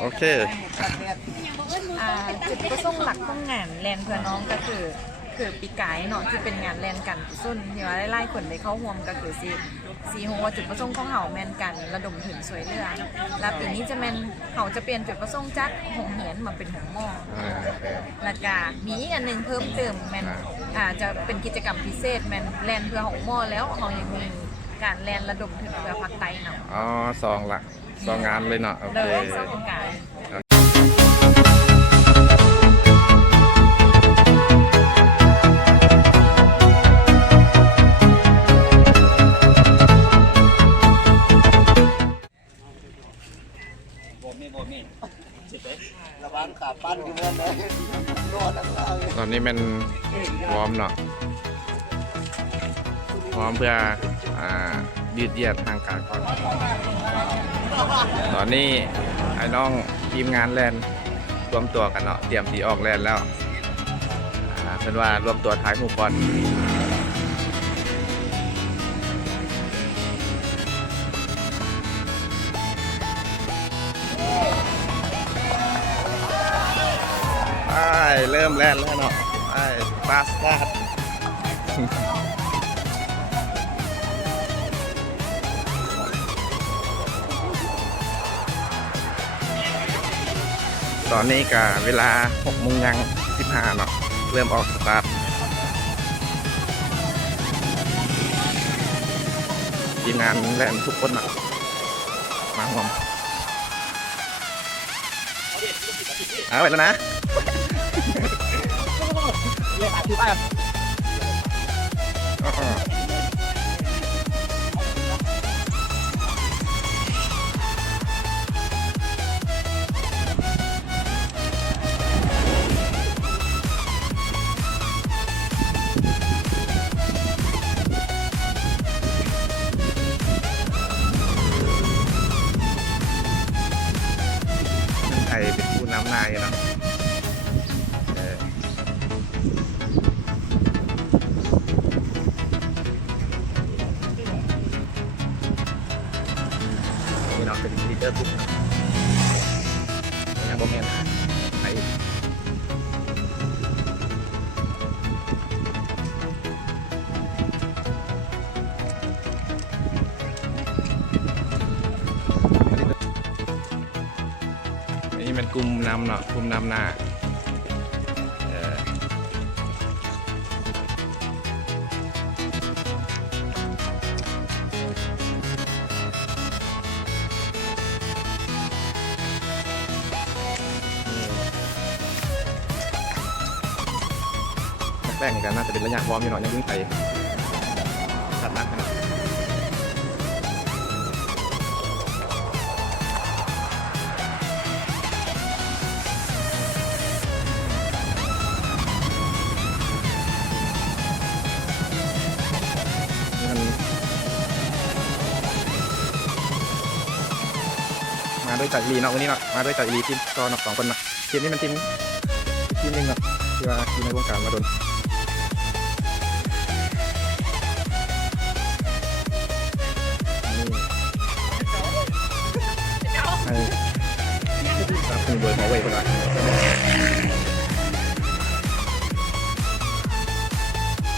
โอเคจุดประสงค์หลักของงานแลนเพื่อน้องก็คือปีกายเนาะที่เป็นงานแลนกันสุนที่ว่าไล่คนได้เข้าร่วมก็คือสีหัวจุดประสงค์ของเฮาแม่นกันระดมถึงสวยเรือและปีนี้จะแม่นเฮาจะเปลี่ยนจุดประสงค์จากหงเหียนมาเป็นหงหม้อแล้วก็มีอีกอันนึงเพิ่มเติมแม่นจะเป็นกิจกรรมพิเศษแม่นแลนเพื่อหงหม้อแล้วเฮายังมีการแลนระดมถึงเพื่อภาคใต้เนาะอ๋อซองละซองงานเลยเนาะโอเคเลยสองการระวังขาปั้นอยู่เมื่อเลยนอนข้างล่างตอนนี้มันวอร์มเนาะวอร์มเพื่อยืดเยื้อทางการก่อนตอนนี้ไอ้น้องทีมงานแลนรวมตัวกันเนาะเตรียมที่ออกแลนแล้วเป็นว่ารวมตัวท้ายหูก่อนเริ่มแล่นแล้วเนาะฟาสต์าดตอนนี้ก็เวลา6 โมงยัง15เนาะเริ่มออกสตาร์ททีมงานแล่นทุกคนเนาะมาห่วงเอาไปแล้วนะเรียกอาชีพอะไรไทยเป็นผู้นำนายเนาะนี่เนาะเป็นลีดเดอร์ทุกยังบ่แม่นไปนี่เป็นกลุ่มนำเนาะกลุ่มนำหน้าแป้งกันน่าจะเป็นระยะวอร์มอยู่หน่อยยังวิ่งไปชัดนักนะมาด้วยจากลีเนาะวันนี้เนาะมาด้วยจากลีทีมก็เนาะ2 คนเนาะทีมนี้มันทีมหนึงเนาะที่ว่าทีมในวงการมาโดนคุณเบิร์ดมาเว้ยคนละ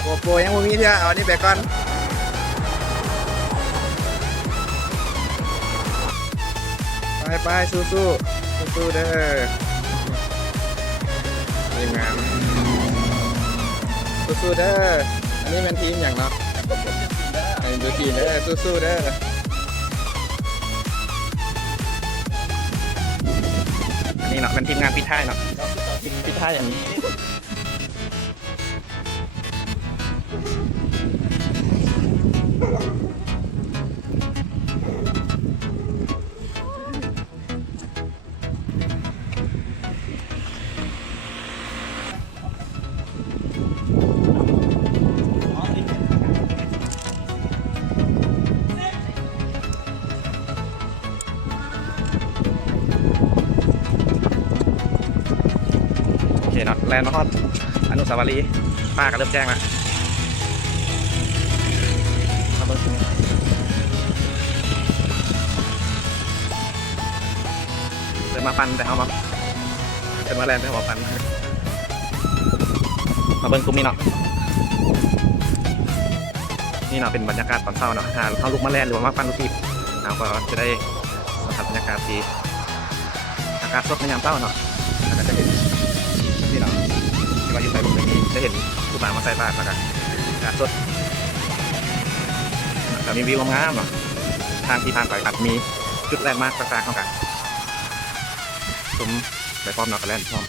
โกโปรยังไม่มีเท่าเอาอันนี้ไปก่อนไปสู้ๆสู้ๆเด้อทีมงานสู้ๆเด้ออันนี้เป็นทีมอย่างเนาะดูทีเด้อสู้ๆเด้ออันนี้เนาะเป็นทีมงานพิท้ายเนาะพิท้ายอย่างนี้เนาะแลนด์มาฮอดอนุสาวรีย์ป้าก็เริ่มแจ้งแล้วมาเบิ่ง อ นี่เนาะ ย่าง เป็น นี้ ทีมงาน นะ พิท้ายเนาะ เนาะ พิท้ายอย่างนี้ เดินมาปันแต่เขามาเดินมาแลนแต่เขามาปันมาเบิ้งกลุ่มนี้เนาะนี่เนาะเป็นบรรยากาศตอนเช้าเนาะถ้าเขาลุกมาแลนหรือว่ามาปันลูกทีบเราก็จะได้สัมผัสบรรยากาศที่อากาศสดในยามเช้าเนาะแล้วก็จะเห็นนี่เนาะที่ว่าอยู่ใส่บุญนี้จะเห็นผู้บ่าวมาใส่บาตรแล้วกันอากาศสดแล้วมีวิวงามๆเนาะทางที่ผ่านไปอาจมีจุดแลนด์มาร์คต่างๆเข้ากันซุ้มไปพร้อมเนาะกับแลนด์พร้อม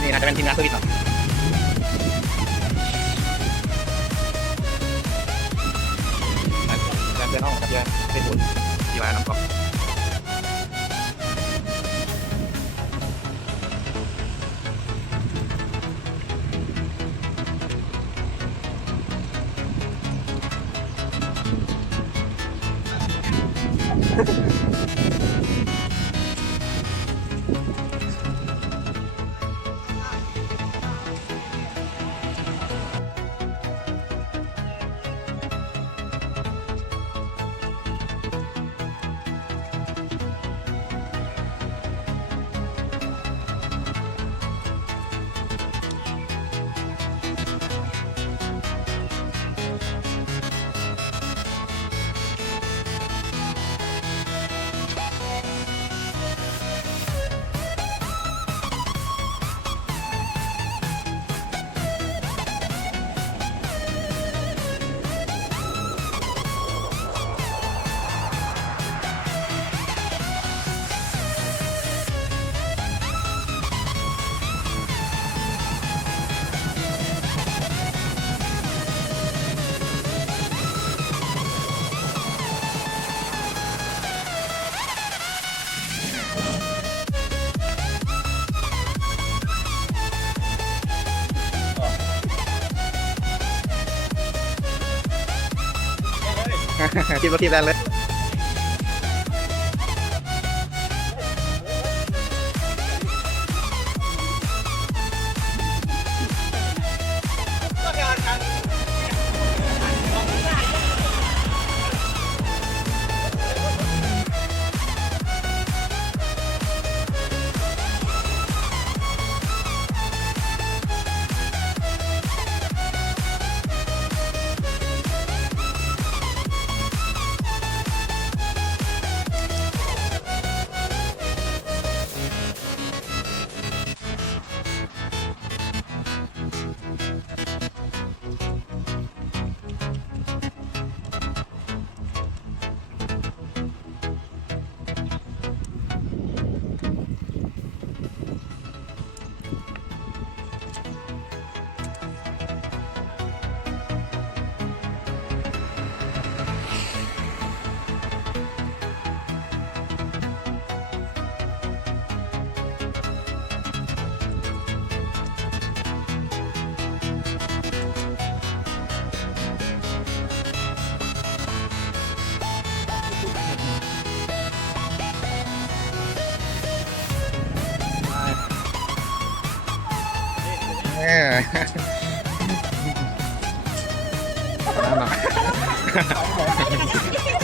นี่น่าจะเป็นทีมงานเซอร์วิสเนาะการเดินห้องกับเพื่อนเป็นบุญที่ว่าน้ำกอกคิดว่าทีมแลนด์เลย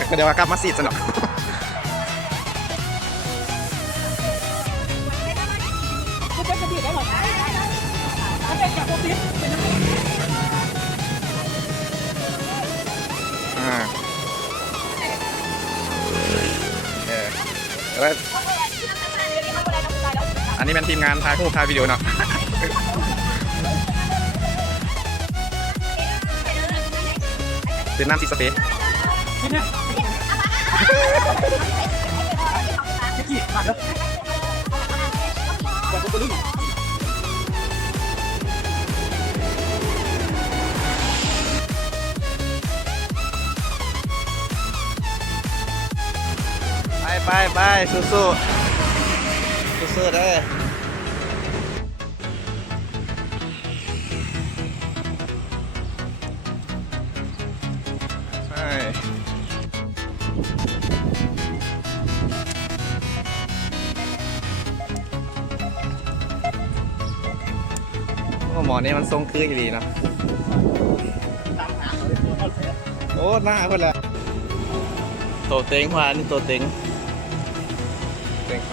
ก็เดี๋ยวกลับมาสีสนุกแล้วอันนี้เป็นทีมงานถ่ายรูปถ่ายวิดีโอเนาะเป็นน้ำซีสเปซไปสู้ๆได้ใช่ หมอนี่มันทรงคืออยู่ดีเนาะโอ้หน้าเพื่อนละโตเต็งพานี่โตเต็ง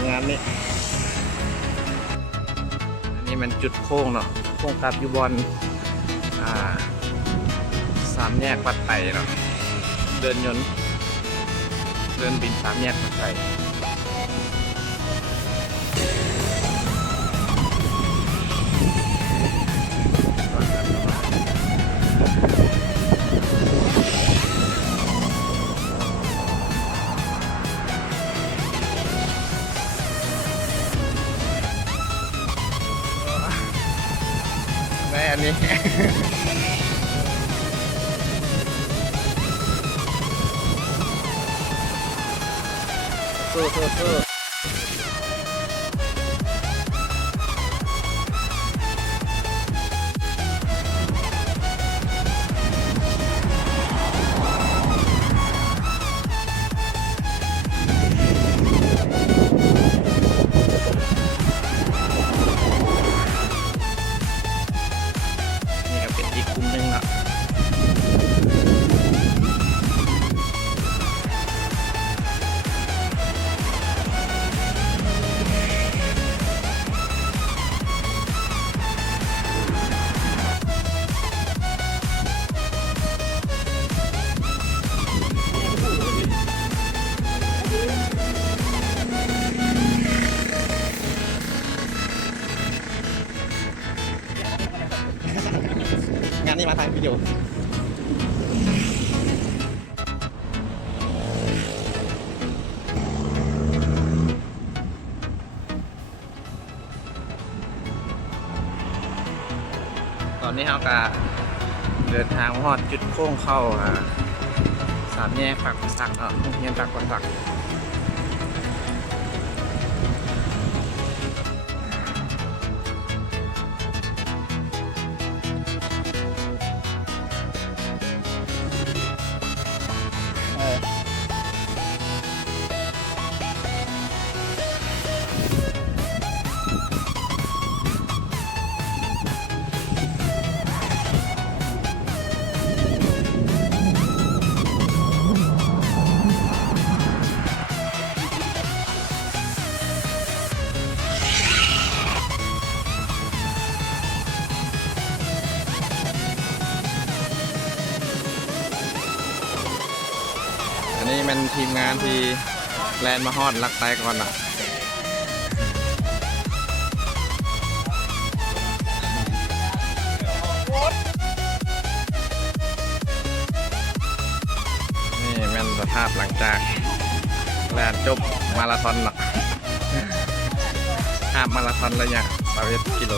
งานนี้อันนี้มันจุดโค้งเนาะโค้งกลับอยู่บอลสามแยกวัดไต่เนาะเดินบินสามแยกวัดไต่ได้อันนี้ สู้นี่ก็เป็นอีกกลุ่มหนึ่งละงานนี้มาทางวิดีโอตอนนี้เราก็เดินทางฮอดจุดโค้งเข้าสามแยกปากสักเนาะโรงเรียนปากสักอันนี้มันทีมงานที่แลนด์มาฮอดลักไตก่อนอ่ะนี่แม่นสภาพหลังจากแลนด์จบมาราธอนอ่ะภาพมาราธอนระยะ21 กิโล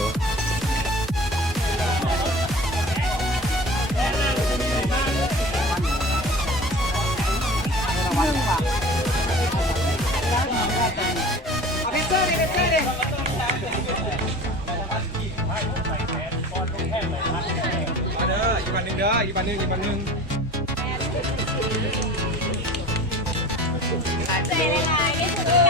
อีกวันหนึ่งใจเลยไง